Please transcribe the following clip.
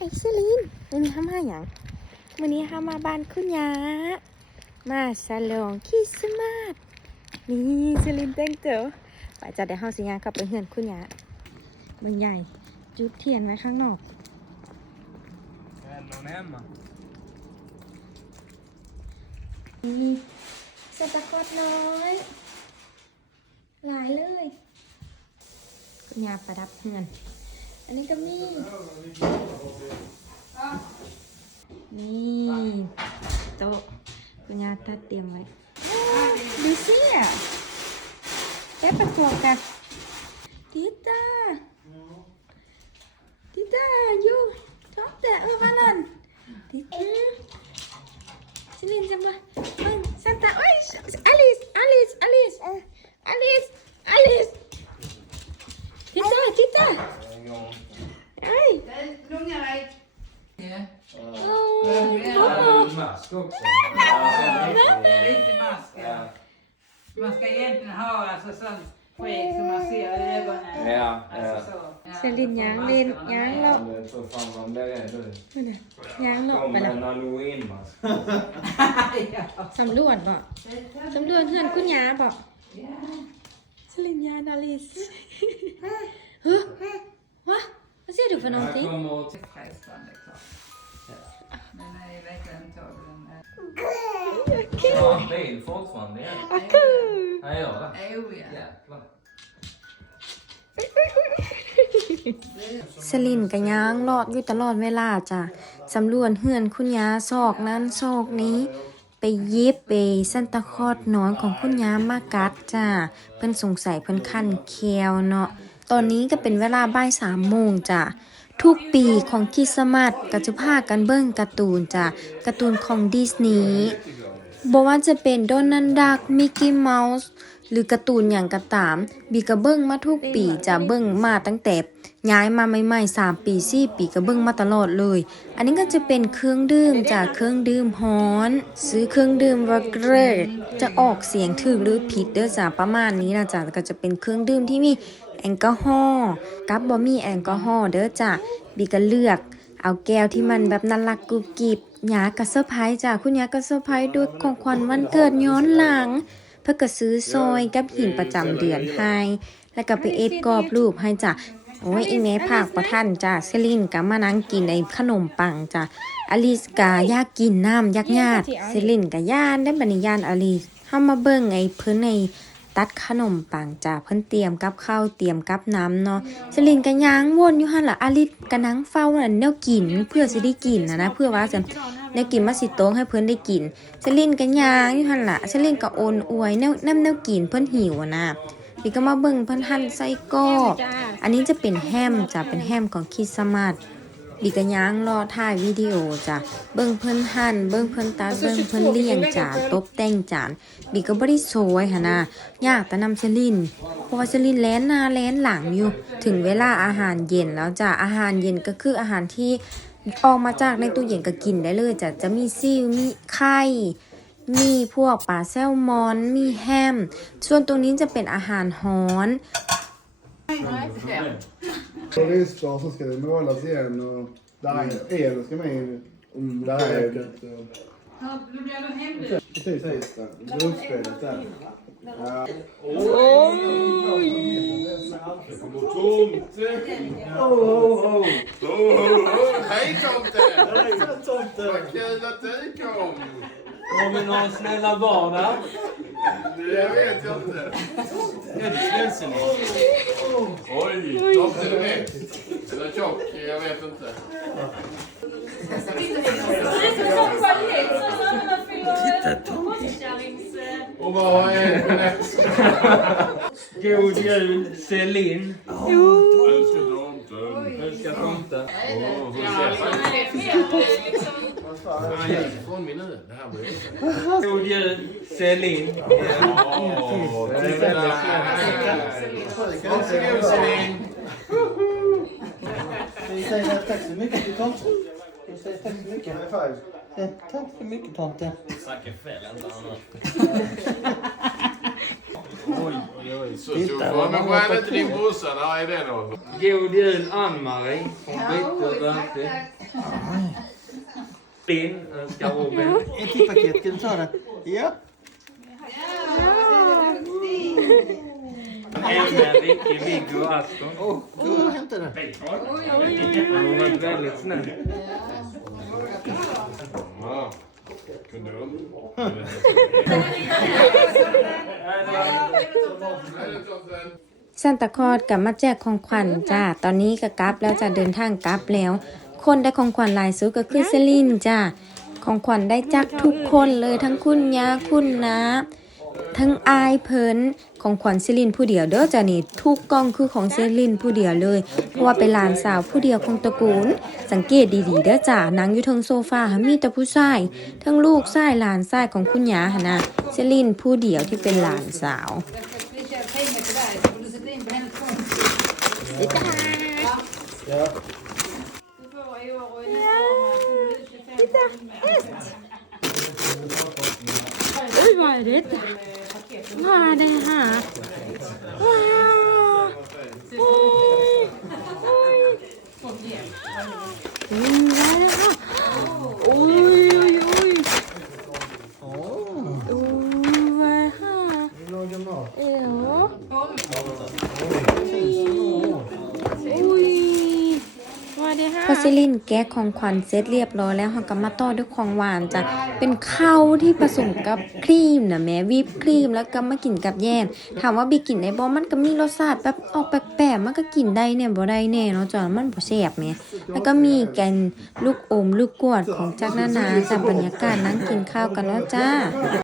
ไอ้เซลินวันนี้ห้ามาอย่างวันนี้ห้ามาบ้านคุณยามาฉลองคริสต์มาสนี่เซลินแต่งตัวไปจะได้เฮาสิยางกลับไปเฮือนคุณยาเบิ่งใหญ่จุดเทียนไว้ข้างนอก Non hemma. นี่สตาคอตน้อย หลายเลยคุณยาประดับเฮือน อันนี้ก็มี นี่โต๊ะคุณยาตัดเตรียมไว้ดูสิอะแป๊บประกอบกันทิตาทิตาอยู่ท้องแต่เออมาลันทิตาสิลินจะมาเอ้ยซันตาเอ้ยอลิสอลิสอลิสอลิสอลิสทิตาทิตาเอ้ย Lugna dig. Ja. โอ้โห Inte mask. Ja. Man ska egentligen ha alltså sån skägg så man ser i ögonen. Ja, Alltså ja. så. Ja. เซลินยางเล่นยางเลาะ Jag tror fan man blir rädd nu. นั่นน่ะยางเลาะ Kom ไปละ en halloweenmask. ja. สำรวจบ่สำรวจเพื่อนคุณยาบ่ ja. สลินยาดาลิสเฮ้ยวะ vad ser du för Här någonting? kommer... Frestande klart. Ja, en bil fortfarande. Ja. Aku! Han gör det. Oh ja. Jävlar. สลินก็ย่างรอดอยู่ตลอดเวลาจ้ะสำรวจเฮือนคุณยาซอกนั้นซอกนี้ ไปเย็บไปซันตาคอดน้อยของคุณยามากัดจ้ะเพิ่นสงสัยเพิ่นคันแควเนาะตอนนี้ก็เป็นเวลาบ่ายสามโมงจ้ะ ทุกปีของคริสต์มาสก็จะพากันเบิ่งการ์ตูนจ้ะการ์ตูนของดิสนีย์บ่ว่าจะเป็นโดนัลด์ดักมิกกี้เมาส์หรือการ์ตูนอย่างก็ตาม บีก็เบิ่งมาทุกปีจะเบิ่งมาตั้งแต่ย้ายมาใหม่ๆ3ปี4ปีก็เบิ่งมาตลอดเลย อันนี้ก็จะเป็นเครื่องดื่มจากเครื่องดื่มฮ้อน ซื้อเครื่องดื่มวอเกรดจะออกเสียงถูกหรือผิดเด้อจ้ะประมาณนี้นะจ้ะก็จะเป็นเครื่องดื่มที่มี แอลกอฮอล์กับบ่มีแอลกอฮอล์เด้อจ้ะบีก็เลือก เอาแก้วที่มันแบบน่ารักกุบกิบยาก็เซอร์ไพรส์จ้ะคุณยาก็เซอร์ไพรส์ด้วยของขวัญวันเกิดย้อนหลัง เพื่อก็ซื้อซอยกับหินประจำเดือนให้แล้วก็ไปเอ็ดกรอบรูปให้จ้ะโอ้ยอีเมภาคประท่านจ้ะเซลินก็มานั่งกินไอ้ขนมปังจ้ะอลิสกาอยากกินน้ำยักญาติเซลินก็ย่านได้บัดนิยานอลิสเฮามาเบิ่งไอ้เพิ่นใน ตัดขนมปังจ้ะเพิ่นเตรียมกับข้าวเตรียมกับน้ำเนาะเซลินก็ย่างวนอยู่หั่นล่ะอาลิสก็นั่งเฝ้านั่นแนวกินเพื่อสิได้กินนะนะเพื่อว่าจะได้กินมาสิโต๊ะให้เพิ่นได้กินเซลินก็ย่างอยู่หั่นล่ะเซลินก็โอนอวยแนวน้ำแนวกินเพิ่นหิวอะนะพี่ก็มาเบิ่งเพิ่นหั่นไส้กรอกอันนี้จะเป็นแฮมจ้ะเป็นแฮมของคริสต์มาส บีกะย่างรอถ่ายวิดีโอจ้ะเบิ่งเพิ่นหั่นเบิ่งเพิ่นตัดเบิ่งเพิ่นเลี้ยงจานตบแต่งจานบีก็บ่ได้โซยหั่นนะยากแต่นำเชลินเพราะว่าเชลินแลนหน้าแลนหลังอยู่ ถึงเวลาอาหารเย็นแล้วจ้ะอาหารเย็นก็คืออาหารที่ออกมาจากในตู้เย็นก็กินได้เลยจ้ะจะมีซิวมีไข่มีพวกปลาแซลมอน มีแฮม ส่วนตรงนี้จะเป็นอาหารฮ้อน Terrorister så ska det målas igen och där är mm. el ska med in. Mm. Där är det. Mm, Då blir jag hemlig. Precis, precis. Där. Oj! Det Hej tomten! Vad kul att du kom! Kommer någon snälla barn där? Det vet jag inte. Är det snällt? Oj, tomte du vet. Eller tjock, jag vet inte. Och vad är det för nästa? God jul, Celine. Önskar tomten. Önskar tomten. Åh, ser han? Gick ifrån mig nu. Det här. God jul, Celine. Åh, Varsågod Celine. Vi säger tack så mycket till tomten. Vi säger tack så mycket. Tack så mycket tomten. Oj, oj. Så, så, men vad är inte din brorsa? Ja, är det något? God jul Ann-Marie från Britte och Bertil. Linn önskar Robin. Ett till paket, kan du ta det? Ja. Ellen, Vicky, Viggo och Aston. Åh, och hämta det. Hon har varit väldigt snäll. Ja. ซันตาคอดกับมาแจกของขวัญจ้า ตอนนี้ก็กลับแล้วจะเดินทางกลับแล้ว คนได้ของขวัญลายสุดก็คือเซลินจ้า ของขวัญได้จากทุกคนเลยทั้งคุณยาคุณนะทั้งอายเพิ่นของขวัญเซลินผู้เดียวเด้อจ้านี่ทุกกล่องคือของเซลินผู้เดียวเลยเพราะว่าเป็นหลานสาวผู้เดียวของตระกูล สังเกตดีๆเด้อจ้านั่งอยู่ทิงโซฟาหามีแต่ผู้ชายทั้งลูกชายหลานชายของคุณยาหนนะเซลินผู้เดียวที่เป็นหลานสาว Oj, vad är det? Vad är det här? Wow! Oj! Oj! อซิลินแกะของขวัญเสร็จเรียบร้อยแล้วเราก็มาต่อด้วยของหวานจ้ะเป็นข้าวที่ผสมกับครีมนะแม่วิปครีมแล้วก็มากินกับแยมถามว่าบีกินได้บ่มันก็มีรสชาติแบบออกแปลกๆมันก็กินได้เนี่ยบ่ได้แน่เนาะจ้ะมันบ่แซ่บแหม่แล้วก็มีแกนลูกอมลูกกวดของจักนานาจากบรรยากาศนั่งกินข้าวกันเนาะจ้า